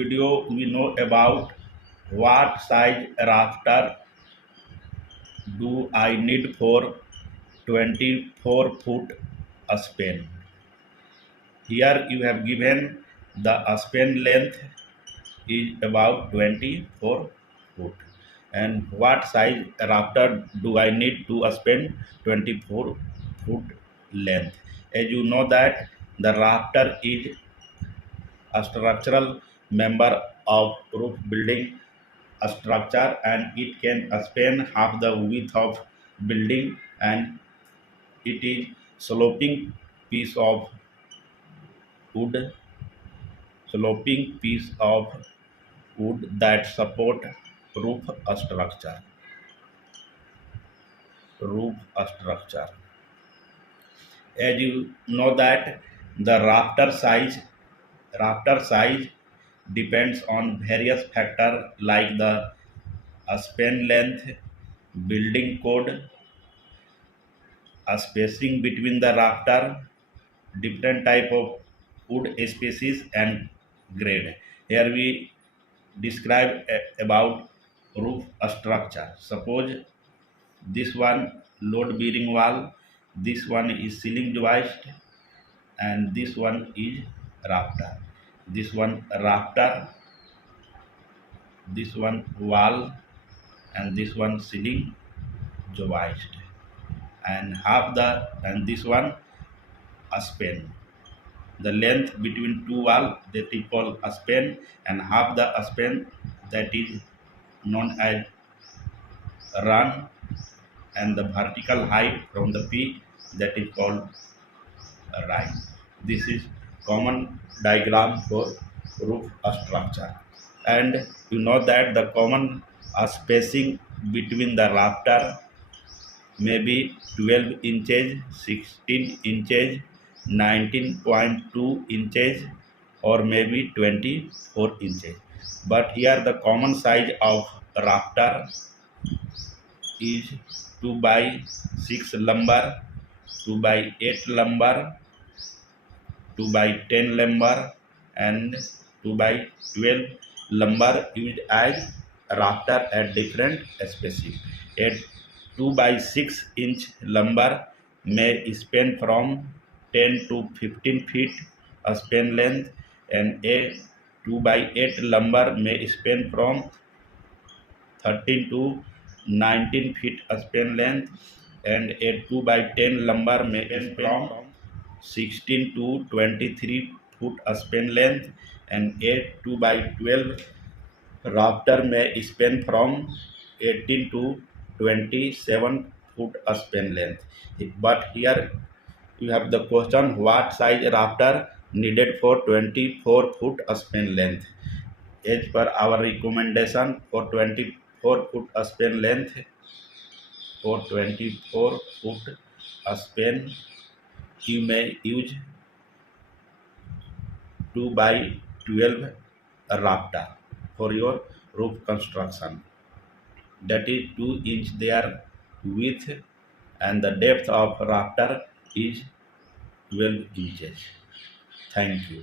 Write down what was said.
video we know about what size rafter do I need for 24 foot span. Here you have given the span length is about 24 foot. And what size rafter do I need to span 24 foot length? As you know that the rafter is a structural member of roof building structure, and it can span half the width of building, and it is sloping piece of wood sloping piece of wood that support roof structure roof structure. As you know that the rafter size depends on various factors like the span length, building code, a spacing between the rafter, different type of wood species, and grade. Here we describe about roof structure. Suppose this one load bearing wall, this one is ceiling joist, and this one is rafter. This one rafter, this one wall, and this one ceiling joist, and this one a span. The length between two wall that is called a span, and half the span that is known as run, and the vertical height from the peak that is called rise. This is common diagram for roof structure. And you know that the common spacing between the rafter may be 12 inches, 16 inches, 19.2 inches, or maybe 24 inches. But here the common size of rafter is 2 by 6 lumber, 2 by 8 lumber, 2 by 10 lumber, and 2 by 12 lumber used as rafter at different species. A 2 by 6 inch lumber may span from 10 to 15 feet a span length, and a 2 by 8 lumber may span from 13 to 19 feet a span length, and a 2 by 10 lumber may span from 16 to 23 foot a span length, and a 2 by 12 rafter may span from 18 to 27 foot a span length. But here you have the question, what size rafter needed for 24 foot a span length? As per our recommendation, for 24 foot a span length, for 24 foot a span, you may use 2 by 12 rafter for your roof construction. That is 2 inch their width, and the depth of rafter is 12 inches. Thank you.